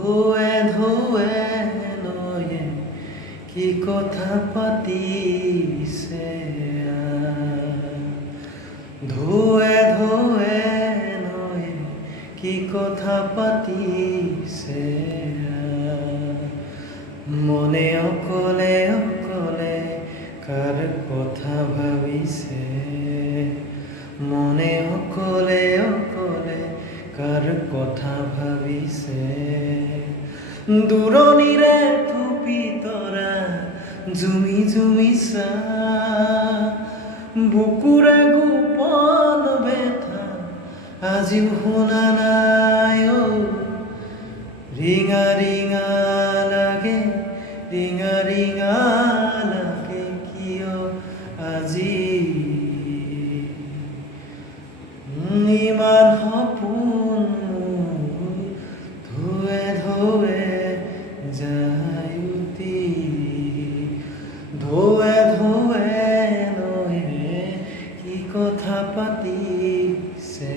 ধোৱে ধোৱে নয়ে কি কথা পাতিছে ধোৱে ধোৱে নয়ে কি কথা পাতিছে মনে অকলে অকলে কাৰ কথা ভাবিছে মনে অকলে অকলে কাৰ কথা ভাবিছে দূৰণিৰে থপি তৰা জুমি জুমি চা বুকুৰে গোপন বেথা আজিও শুনা নাই ৰিঙা ৰিঙা লাগে ৰিঙা ৰিঙা লাগে কিয় আজি ইমান সপোন ধোৱে ধোৱে যায় উটি ধোৱে ধোৱে নয়ে কি কথা পাতিছে